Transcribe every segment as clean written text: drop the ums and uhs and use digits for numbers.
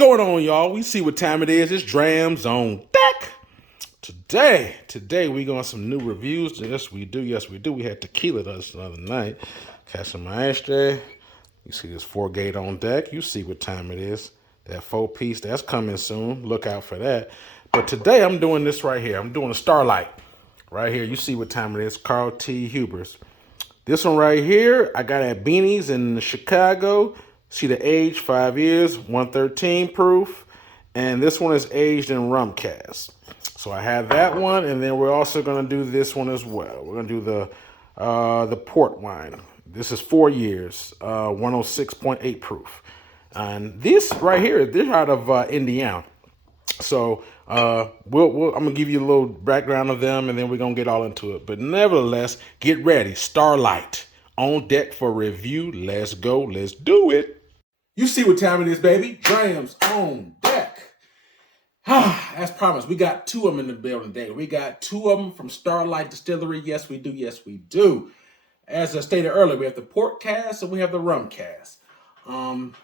going on, y'all? We see what time it is. It's Drams on deck. Today we got some new reviews. Yes, we do. We had tequila the other night. Catching my ashtray. You see this 4 gate on deck. You see what time it is. That 4 piece, that's coming soon. Look out for that. But today I'm doing this right here. I'm doing a Starlight. Right here, you see what time it is. Carl T. Hubers. This one right here, I got at Beanie's in Chicago. See the age, 5 years, 113 proof. And this one is aged in Rum Cask. So I have that one, and then we're also going to do this one as well. We're going to do the port wine. This is 4 years, 106.8 proof. And this right here, they're out of Indiana. So I'm gonna give you a little background of them, and then we're gonna get all into it. But nevertheless, get ready. Starlight on deck for review. Let's go. Let's do it. You see what time it is, baby. Drams on deck. As promised, we got 2 of them in the building today. We got 2 of them from Starlight Distillery. Yes, we do. Yes, we do. As I stated earlier, we have the port cast and we have the rum cast. I'm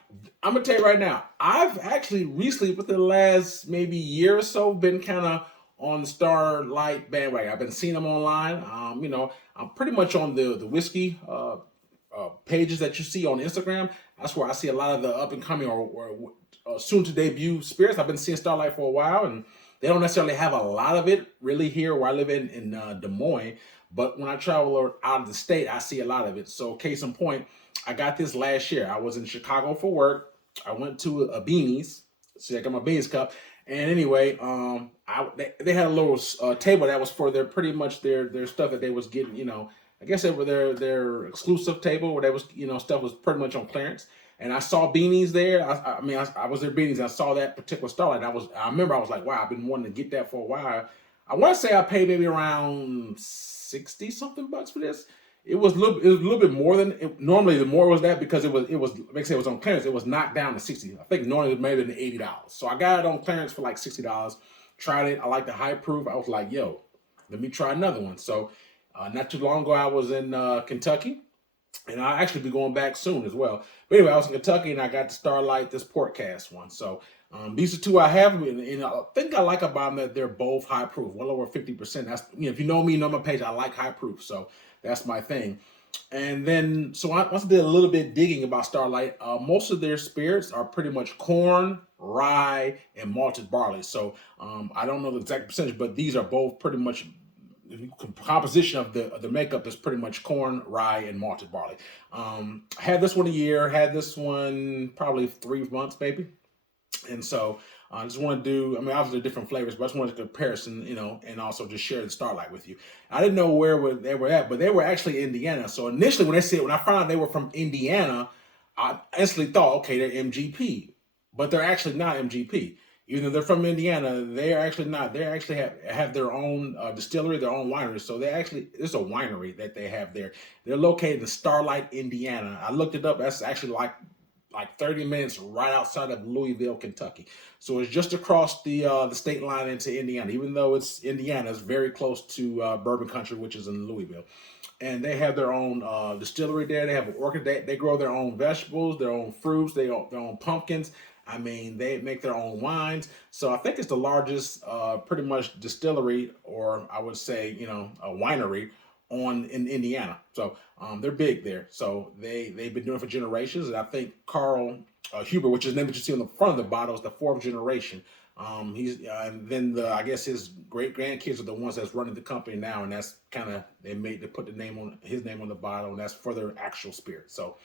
gonna tell you right now, I've actually recently, within the last maybe year or so, been kind of on the Starlight bandwagon. I've been seeing them online. I'm pretty much on the whiskey pages that you see on Instagram. That's where I see a lot of the up and coming or soon to debut spirits. I've been seeing Starlight for a while, and they don't necessarily have a lot of it really here where I live in Des Moines. But when I travel out of the state, I see a lot of it. So case in point, I got this last year. I was in Chicago for work. I went to a Beanie's. See, I got my Beanie's cup. And anyway, they had a little table that was for their pretty much their stuff that they was getting. I guess they were their exclusive table where they was stuff was pretty much on clearance. And I saw Beanie's there. I was there Beanie's. I saw that particular Starlight. I remember I was like, wow, I've been wanting to get that for a while. I want to say I paid maybe around 60 something bucks for this. It was a little bit more than normally. The more was that because it was like I say, it was on clearance. It was knocked down to 60. I think normally it may have been $80. So I got it on clearance for like $60. Tried it. I like the high proof. I was like, yo, let me try another one. So not too long ago, I was in Kentucky, and I'll actually be going back soon as well. But anyway, I was in Kentucky, and I got the Starlight, this port cast one. So these are 2 I have, and I think I like about them that they're both high proof, well over 50%. That's if you know me, you know my page. I like high proof, so that's my thing. And then, so once I did a little bit digging about Starlight, most of their spirits are pretty much corn, rye, and malted barley. So I don't know the exact percentage, but these are both pretty much the composition of the makeup is pretty much corn, rye, and malted barley. Had this one a year, had this one probably 3 months, maybe. And so I just want to do, obviously different flavors, but I just wanted a comparison, and also just share the Starlight with you. I didn't know where they were at, but they were actually Indiana. So initially when I found out they were from Indiana, I instantly thought, okay, they're MGP, but they're actually not MGP. Even though they're from Indiana, they're actually not. They actually have their own distillery, their own winery. So it's a winery that they have there. They're located in Starlight, Indiana. I looked it up. That's actually like 30 minutes right outside of Louisville, Kentucky. So it's just across the state line into Indiana. Even though it's Indiana, it's very close to bourbon country, which is in Louisville. And they have their own distillery there. They have an orchard. They grow their own vegetables, their own fruits, their own pumpkins. They make their own wines. So I think it's the largest pretty much distillery, or I would say, a winery in Indiana. So they're big there. So they've been doing it for generations. And I think Carl Huber, which is the name that you see on the front of the bottle, is the 4th generation. And then I guess his great grandkids are the ones that's running the company now, and that's kind of they put his name on the bottle, and that's for their actual spirit. So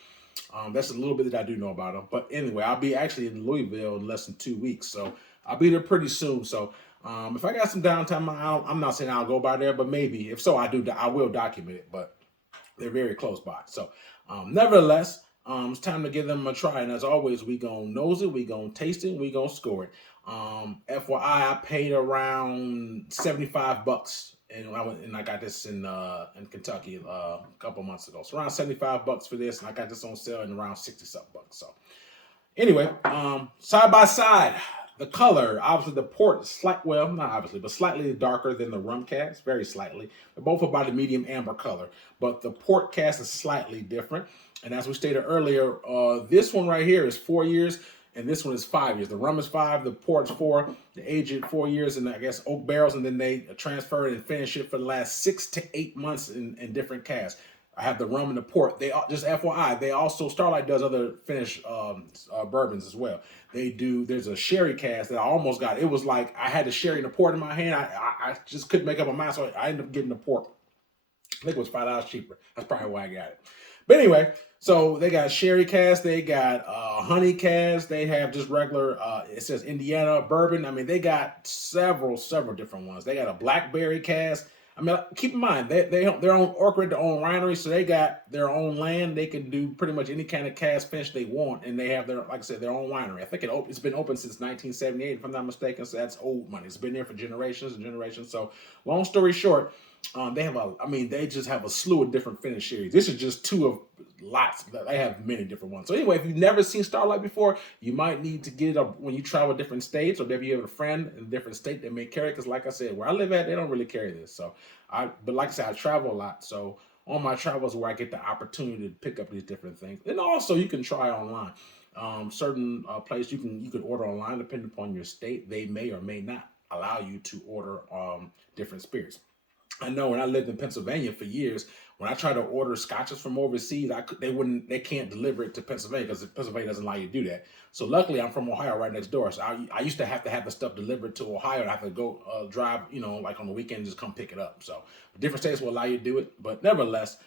that's a little bit that I do know about him. But anyway, I'll be actually in Louisville in less than 2 weeks, so I'll be there pretty soon. So if I got some downtime, I'm not saying I'll go by there, but maybe if so, I will document it. But they're very close by. So nevertheless, it's time to give them a try. And as always, we gonna nose it, we gonna taste it, we gonna score it. FYI, I paid around $75, and I got this in Kentucky a couple months ago. So around $75 for this, and I got this on sale in around 60 something bucks. So anyway, side by side, the color, obviously the port is not obviously, but slightly darker than the rum cast, very slightly. They're both about a medium amber color, but the port cast is slightly different. And as we stated earlier, this one right here is 4 years. and this one is 5 years. The rum is 5, the port's 4, the aged 4 years, and I guess oak barrels, and then they transfer it and finish it for the last 6 to 8 months in different casks. I have the rum and the port. They just FYI, they also Starlight does other finished bourbons as well. They do. There's a sherry cask that I almost got. It was like I had the sherry and the port in my hand. I just couldn't make up my mind, so I ended up getting the port. I think it was $5 cheaper. That's probably why I got it. But anyway, so they got sherry cask, they got honey cask, they have just regular. It says Indiana bourbon. I mean, they got several different ones. They got a blackberry cask. I mean, keep in mind they their own orchard, their own winery, so they got their own land. They can do pretty much any kind of cask finish they want, and they have their, like I said, their own winery. I think it's been open since 1978, if I'm not mistaken. So that's old money. It's been there for generations and generations. So, long story short, they just have a slew of different finish series. This is just 2 of lots. They have many different ones. So anyway, if you've never seen Starlight before, you might need to get it up when you travel different states, or maybe you have a friend in a different state that may carry it. Because like I said, where I live at, they don't really carry this. But like I said, I travel a lot. So on my travels where I get the opportunity to pick up these different things. And also you can try online. Certain places you can order online depending upon your state. They may or may not allow you to order different spirits. I know when I lived in Pennsylvania for years, when I try to order scotches from overseas, they can't deliver it to Pennsylvania because Pennsylvania doesn't allow you to do that. So luckily, I'm from Ohio, right next door. So I used to have the stuff delivered to Ohio, and I have to go drive, like on the weekend, just come pick it up. So different states will allow you to do it, but nevertheless,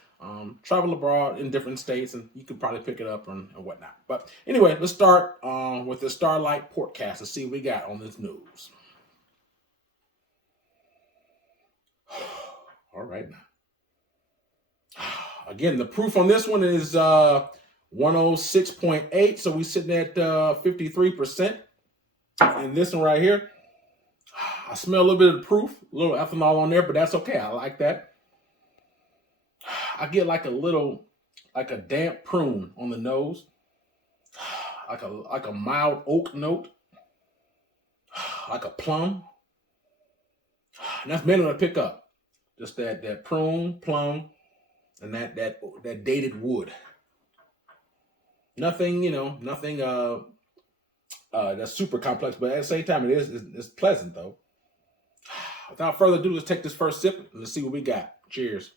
travel abroad in different states, and you could probably pick it up and whatnot. But anyway, let's start with the Starlight Port Cast to see what we got on this news. All right. Again, the proof on this one is 106.8. So we're sitting at 53%. And this one right here, I smell a little bit of the proof, a little ethanol on there, but that's okay. I like that. I get like a damp prune on the nose, like a mild oak note, like a plum. And that's mainly what I pick up. Just that prune, plum, and that dated wood. Nothing, that's super complex, but at the same time, it's pleasant though. Without further ado, let's take this first sip and let's see what we got. Cheers.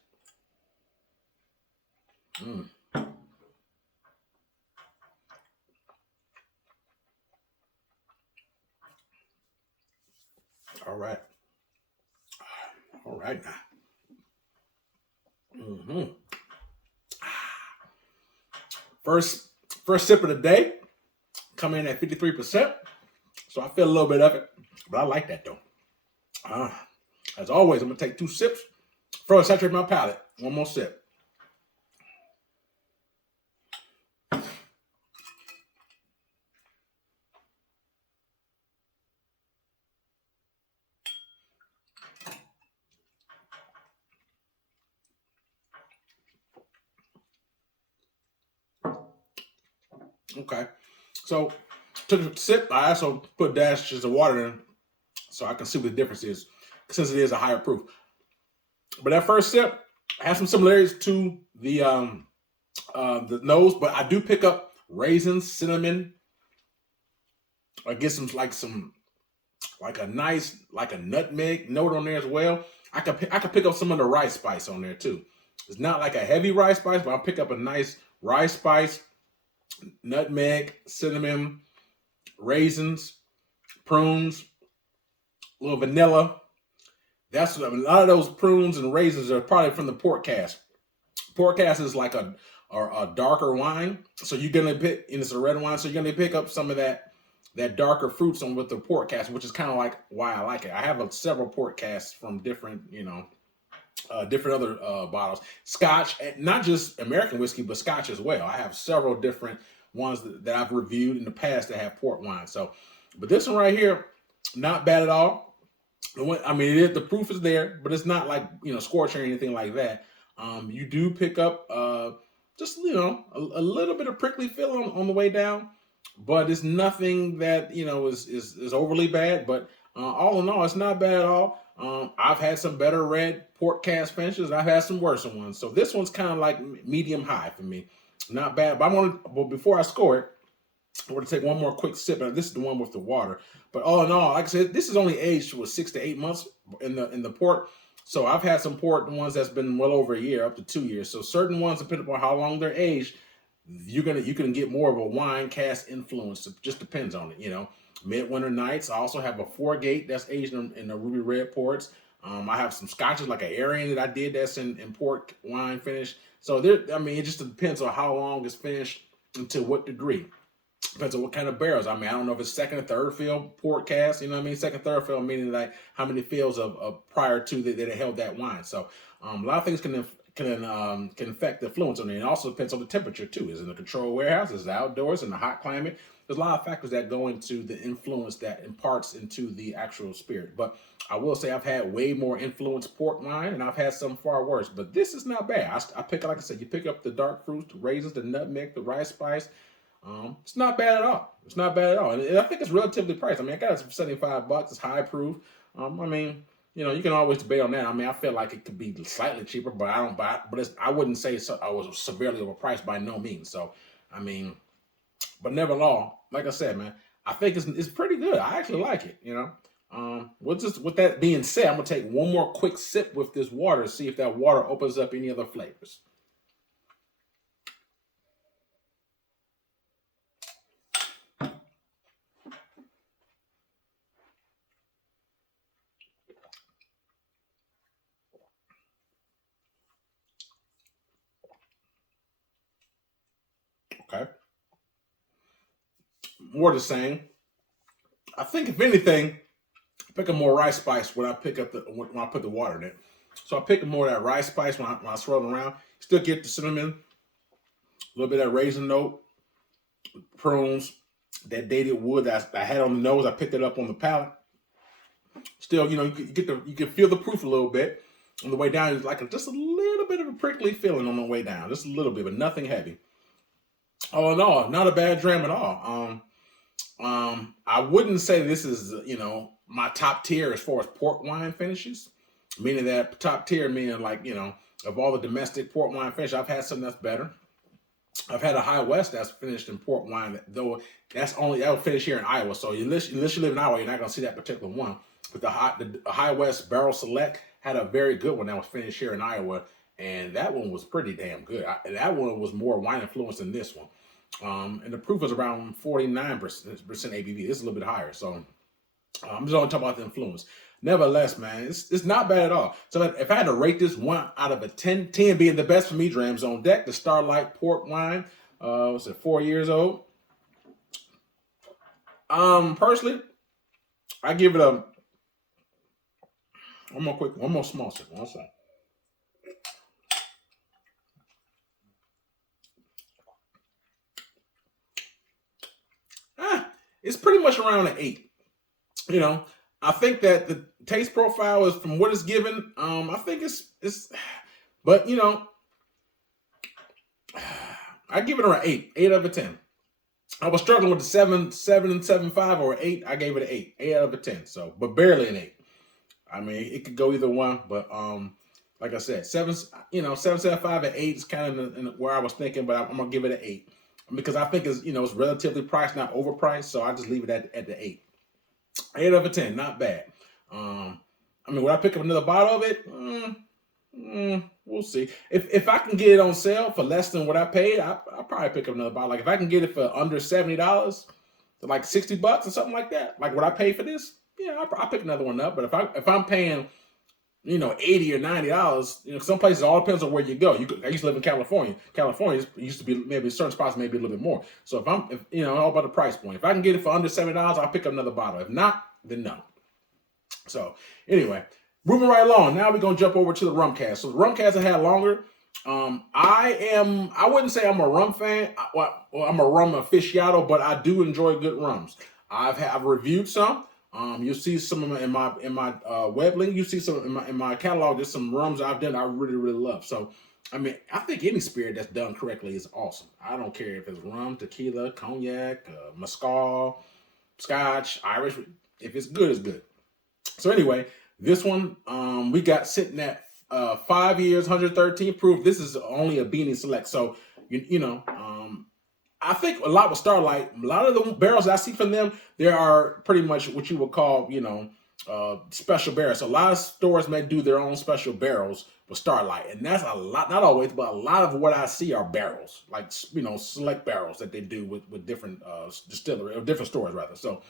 All right. All right now. First sip of the day, coming in at 53%. So I feel a little bit of it, but I like that though. As always, I'm gonna take 2 sips. First, saturate my palate. One more sip. Okay, so took a sip. I also put dashes of water in so I can see what the difference is, since it is a higher proof. But that first sip has some similarities to the nose, but I do pick up raisins, cinnamon. I get some like a nice nutmeg note on there as well. I could pick up some of the rice spice on there too. It's not like a heavy rice spice, but I'll pick up a nice rice spice, nutmeg, cinnamon, raisins, prunes, a little vanilla. That's a lot of those prunes and raisins are probably from the port cask. Port cask is like a darker wine, so you're gonna pick, and it's a red wine, so you're gonna pick up some of that darker fruits on with the port cask, which is kind of like why I like it. I have several port casks from different, different other bottles. Scotch, not just American whiskey, but Scotch as well. I have several different ones that I've reviewed in the past that have port wine. So, but this one right here, not bad at all. I mean, the proof is there, but it's not like, scorching or anything like that. You do pick up just, a little bit of prickly feel on the way down, but it's nothing that, is overly bad. But all in all, it's not bad at all. I've had some better red port cask finishes. I've had some worse ones. So this one's kind of like medium high for me. Not bad. But before I score it, I want to take one more quick sip, and this is the one with the water. But all in all, like I said, this is only aged for 6 to 8 months in the port. So I've had some port ones that's been well over a year, up to 2 years. So certain ones, depending upon how long they're aged, you can get more of a wine cask influence. It just depends on it, you know. Midwinter Nights. I also have a 4 Gate that's aged in the ruby red ports. I have some scotches like an Arian that I did that's in port wine finish. So there, I mean, it just depends on how long it's finished and to what degree. Depends on what kind of barrels. I mean, I don't know if it's second or third fill port cast. You know what I mean? Second, third fill meaning like how many fills of prior to that it held that wine. So a lot of things can affect the influence on it. And it also depends on the temperature too. Is it in a controlled warehouse? Is it outdoors in a hot climate? There's a lot of factors that go into the influence that imparts into the actual spirit. But I will say I've had way more influenced port wine, and I've had some far worse. But this is not bad. I pick, like I said, you pick up the dark fruits, the raisins, the nutmeg, the rice spice. It's not bad at all. It's not bad at all, and I think it's relatively priced. I mean, I got it for $75. It's high proof. I mean, you know, you can always debate on that. I mean, I feel like it could be slightly cheaper, but I don't buy. But I wouldn't say I was severely overpriced by no means. So, I mean, but nevertheless, like I said, man, I think it's pretty good. I actually like it. You know, with that being said, I'm gonna take one more quick sip with this water to see if that water opens up any other flavors. Okay, more the same. I think if anything, pick up more rice spice when I when I put the water in it. So I pick up more of that rice spice when I swirl it around. Still get the cinnamon, a little bit of that raisin note, prunes, that dated wood that I had on the nose. I picked it up on the palate. Still, you know, you can feel the proof a little bit. On the way down, it's like just a little bit of a prickly feeling on the way down, just a little bit, but nothing heavy. All in all, not a bad dram at all. I wouldn't say this is, you know, my top tier as far as port wine finishes. Meaning that top tier, meaning like, you know, of all the domestic port wine finish, I've had something that's better. I've had a High West that's finished in port wine, though that'll finish here in Iowa. So unless you live in Iowa, you're not gonna see that particular one. But the High West Barrel Select had a very good one that was finished here in Iowa, and that one was pretty damn good. That one was more wine influenced than this one. And the proof was around 49% ABV. This is a little bit higher. So I'm just only talking about the influence. Nevertheless, man, it's not bad at all. So if I had to rate this 1 out of a 10, 10 being the best for me, Drams on deck, the Starlight Port Wine, was it 4 years old? Personally, I give it a one more small sip. One second. It's pretty much around an 8. You know, I think that the taste profile is from what it's given. I think it's, but you know, I give it around 8 out of a 10. I was struggling with the 7.75 or 8. I gave it an 8 out of a 10. So, but barely an 8. I mean, it could go either one, but like I said, 7.75 and 8 is kind of in where I was thinking, but I'm gonna give it an 8 because I think it's relatively priced, not overpriced. So I just leave it at the 8. 8 out of a 10, not bad. I mean, would I pick up another bottle of it? We'll see. If I can get it on sale for less than what I paid, I'll probably pick up another bottle. Like if I can get it for under $70, like $60 or something like that, like what I paid for this, yeah, I'll pick another one up. But if I'm paying, $80 or $90, some places, all depends on where you go. I used to live in California. California used to be maybe certain spots maybe a little bit more. So if all about the price point. If I can get it for under $70, I'll pick up another bottle. If not, then no. So anyway, moving right along. Now we're gonna jump over to the Rum Cask. So the Rum Cask I had longer. I wouldn't say I'm a rum fan. I'm a rum aficionado, but I do enjoy good rums. I've reviewed some. You'll see some of them in my web link. You see some in my catalog. There's some rums I've done I really really love. So I mean, I think any spirit that's done correctly is awesome. I don't care if it's rum, tequila, cognac, mezcal, scotch, Irish. If it's good, it's good. So anyway, this one we got sitting at 5 years, 113 proof. This is only a Beanie Select. So I think a lot with Starlight, a lot of the barrels I see from them, they are pretty much what you would call, special barrels. So a lot of stores may do their own special barrels with Starlight, and that's a lot, not always, but a lot of what I see are barrels, like select barrels that they do with different distillery or different stores rather. So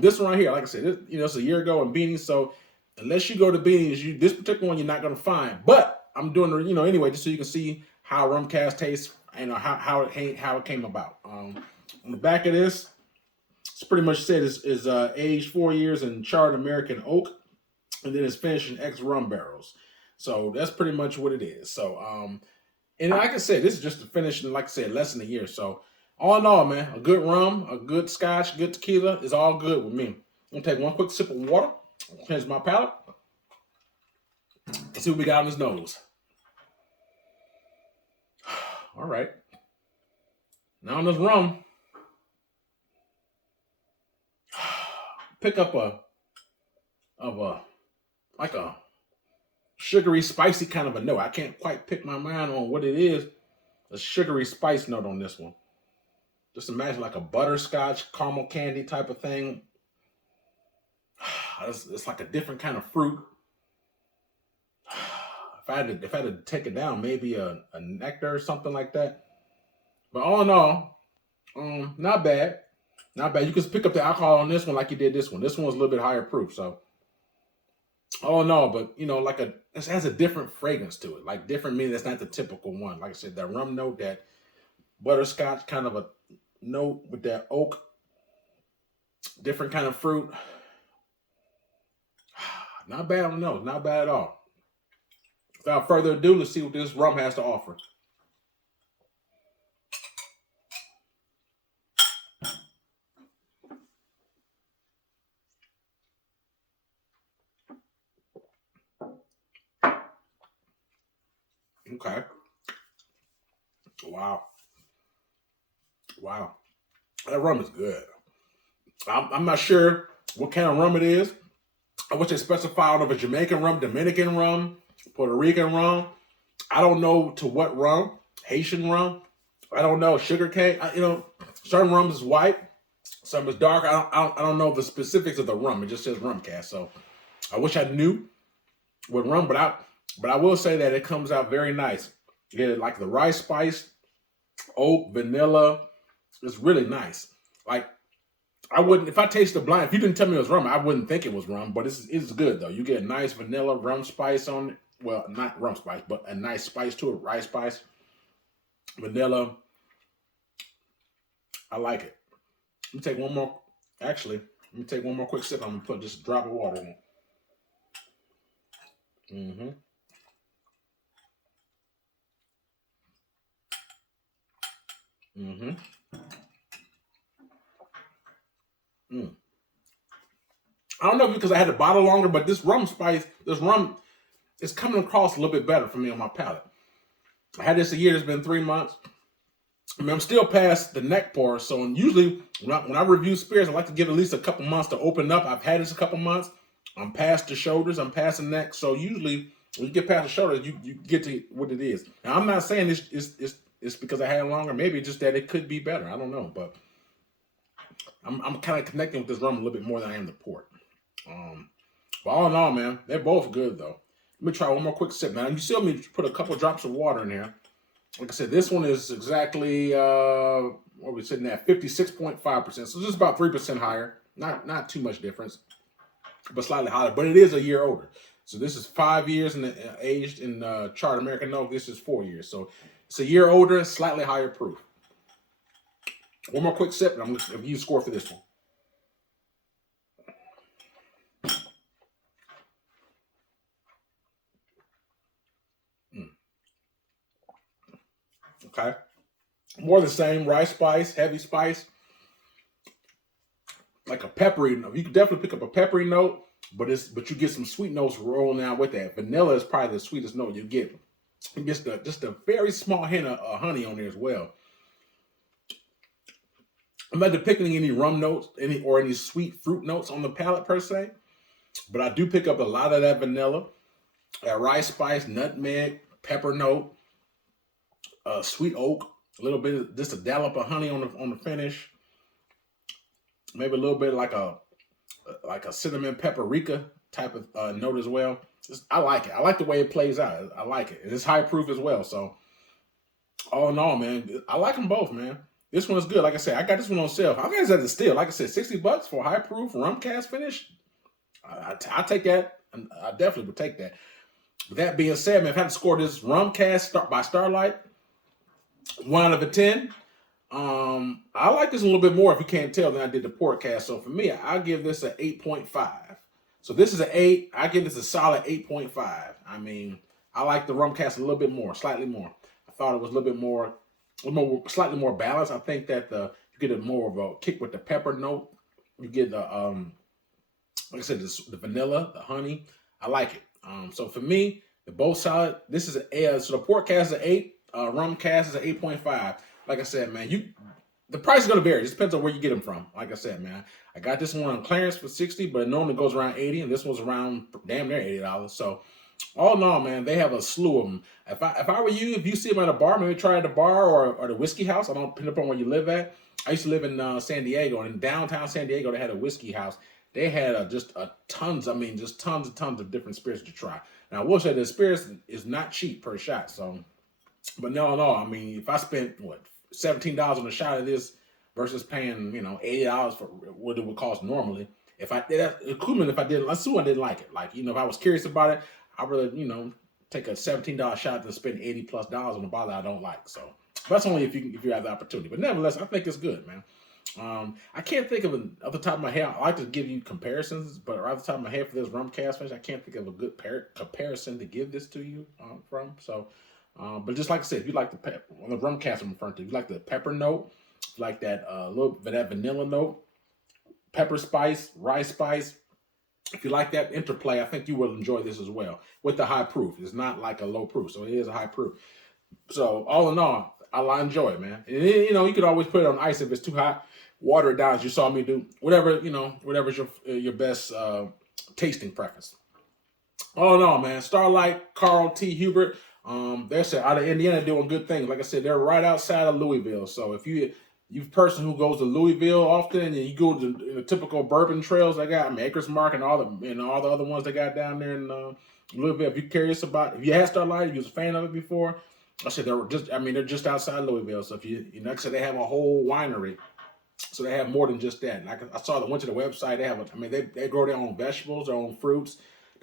this one right here, like I said, it's a year ago in Beanies. So unless you go to Beanies, this particular one you're not going to find. But I'm doing the anyway, just so you can see how Rum Cask tastes and how it came about. On the back of this, it's pretty much said is aged 4 years in charred American oak, and then it's finished in ex-rum barrels. So that's pretty much what it is. So and like I said, this is just the finish in, like I said, less than a year. So all in all, man, a good rum, a good scotch, good tequila is all good with me. I'm gonna take one quick sip of water, cleanse my palate, and see what we got on his nose. All right. Now on this rum, pick up a sugary, spicy kind of a note. I can't quite pick my mind on what it is. A sugary spice note on this one. Just imagine like a butterscotch, caramel candy type of thing. It's like a different kind of fruit. If I had to take it down, maybe a nectar or something like that. But all in all, not bad. Not bad. You can pick up the alcohol on this one like you did this one. This one was a little bit higher proof. So, all in all, but it has a different fragrance to it. Like different meaning that's not the typical one. Like I said, that rum note, that butterscotch kind of a note with that oak, different kind of fruit. Not bad on the nose. Not bad at all. Without further ado, let's see what this rum has to offer. Okay. Wow. That rum is good. I'm not sure what kind of rum it is. I wish they specified of a Jamaican rum, Dominican rum, Puerto Rican rum. I don't know to what rum. Haitian rum. I don't know. Sugar cane. Certain rum is white. Some is dark. I don't know the specifics of the rum. It just says Rum Cask. So I wish I knew what rum, but I will say that it comes out very nice. You get like the rice spice, oak, vanilla. It's really nice. Like I wouldn't, if I tasted blind, if you didn't tell me it was rum, I wouldn't think it was rum, but it's good though. You get a nice vanilla rum spice on it. Well, not rum spice, but a nice spice to it, rice spice, vanilla. I like it. Let me take one more, actually, let me take one more quick sip. I'm going to put just a drop of water in it. I don't know because I had the bottle longer, but this rum is coming across a little bit better for me on my palate. I had this a year. It's been 3 months. I mean, I'm still past the neck pour. So usually when I review spirits, I like to give at least a couple months to open up. I've had this a couple months. I'm past the shoulders. I'm past the neck. So usually when you get past the shoulders, you get to what it is. Now, I'm not saying it's because I had it longer. Maybe just that it could be better. I don't know. But I'm kind of connecting with this rum a little bit more than I am the port. But all in all, man, they're both good though. Let me try one more quick sip, man. You still need to put a couple drops of water in here. Like I said, this one is exactly what are we sitting at? 56.5%. So just about 3% higher. Not too much difference, but slightly higher. But it is a year older. So this is 5 years and aged in charred American oak. This is 4 years. So it's a year older, slightly higher proof. One more quick sip, and I'm going to give you a score for this one. Okay. More the same, rice spice, heavy spice. Like a peppery note. You can definitely pick up a peppery note, but you get some sweet notes rolling out with that. Vanilla is probably the sweetest note you get. And just a very small hint of honey on there as well. I'm not depicting any rum notes, any sweet fruit notes on the palate per se, but I do pick up a lot of that vanilla, that rice spice, nutmeg, pepper note, sweet oak, A little bit, just a dollop of honey on the finish. Maybe a little bit like a cinnamon paprika type of note as well. I like it. I like the way it plays out. I like it. And it's high proof as well. So all in all, man, I like them both, man. This one's good. Like I said, I got this one on sale. I got this at the steal. Like I said, $60 for a high proof rum cask finish. I take that. I definitely would take that. With that being said, man, if I had to score this rum cask by Starlight, 1 out of 10. I like this a little bit more, if you can't tell, than I did the port cask. So for me, I give this an 8.5. So this is an 8. I give this a solid 8.5. I mean, I like the rum cask a little bit more, slightly more. I thought it was a little bit more, slightly more balanced. I think that you get a more of a kick with the pepper note. You get the like I said, the vanilla, the honey. I like it. So for me, they're both solid. This is so the port cask is an 8. Rum cask is an 8.5. Like I said, man, the price is gonna vary. It just depends on where you get them from. Like I said, man, I got this one on clearance for $60, but it normally goes around $80, and this one's around damn near $80. So all in all, man, they have a slew of them. If I were you, if you see them at a bar, maybe try at the bar or the whiskey house. I don't depend upon where you live at. I used to live in San Diego, and in downtown San Diego, they had a whiskey house. They had just tons and tons of different spirits to try. Now, I will say the spirits is not cheap per shot. So, but no, I mean, if I spent $17 on a shot of this versus paying $80 for what it would cost normally, if I did equivalent, if I didn't like it. Like, if I was curious about it, I'd really take a $17 shot than spend $80+ on a bottle I don't like. So that's only if you have the opportunity. But nevertheless, I think it's good, man. I can't think of off the top of my head. I like to give you comparisons, but right off the top of my head for this rum cask finish, I can't think of a good comparison to give this to you from. So, but just like I said, if you like on the rum cask I'm referring to, if you like the pepper note, if you like that that vanilla note, pepper spice, rice spice. If you like that interplay, I think you will enjoy this as well with the high proof. It's not like a low proof, so it is a high proof. So all in all, I enjoy it, man. And you could always put it on ice if it's too hot. Water it down, as you saw me do. Whatever's your best tasting preference. All in all, man, Starlight Carl T. Hubert. They're out of Indiana doing good things. Like I said, they're right outside of Louisville. So if you're a person who goes to Louisville often, and you go to the typical bourbon trails they got, Maker's Mark and all the other ones they got down there in Louisville. If you're curious about, if you had Starlight, if you was a fan of it before, I said they're just outside Louisville. So if like I said, they have a whole winery. So they have more than just that. Like I went to the website. They grow their own vegetables, their own fruits.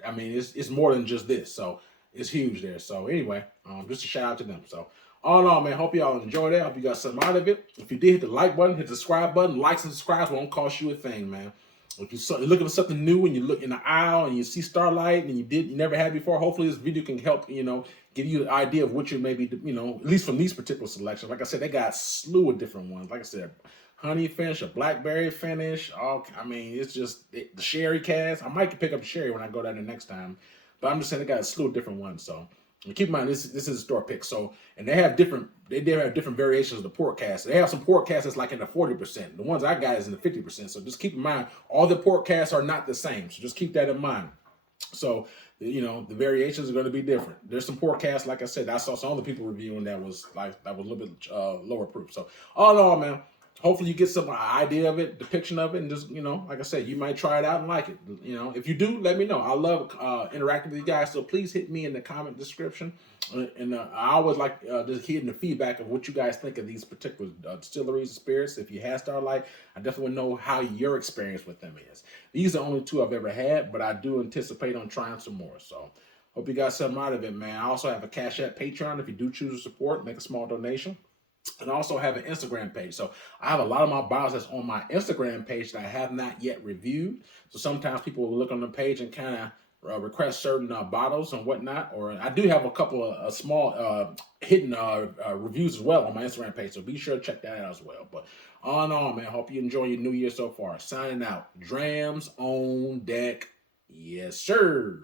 I mean, it's more than just this. So it's huge there. So anyway, just a shout out to them. So all in all, man, hope y'all enjoyed that. Hope you got something out of it. If you did, hit the like button, hit the subscribe button. Likes and subscribes won't cost you a thing, man. If you're looking for something new and you look in the aisle and you see Starlight and you never had before, hopefully this video can help, give you an idea of what you maybe, at least from these particular selections. Like I said, they got a slew of different ones. Like I said, honey finish, a blackberry finish. It's just the sherry cask. I might pick up the sherry when I go down there next time. But I'm just saying they got a slew of different ones. So keep in mind, this is a store pick. So, and they have different variations of the port cask. They have some port casks that's like in the 40%. The ones I got is in the 50%. So just keep in mind, all the port casks are not the same. So just keep that in mind. So, the variations are going to be different. There's some port casks, like I said, I saw some other people reviewing that was a little bit lower proof. So all in all, man, hopefully you get some idea of it, depiction of it, and just, like I said, you might try it out and like it. If you do, let me know. I love interacting with you guys, so please hit me in the comment description. And I always like just hearing the feedback of what you guys think of these particular distilleries and spirits. If you have Starlight, I definitely want to know how your experience with them is. These are the only two I've ever had, but I do anticipate on trying some more. So hope you got something out of it, man. I also have a Cash App Patreon if you do choose to support, make a small donation. And I also have an Instagram page. So I have a lot of my bottles that's on my Instagram page that I have not yet reviewed. So sometimes people will look on the page and kind of request certain bottles and whatnot. Or I do have a couple of small hidden reviews as well on my Instagram page. So be sure to check that out as well. But all in all, man, hope you enjoy your new year so far. Signing out. Drams on deck. Yes, sir.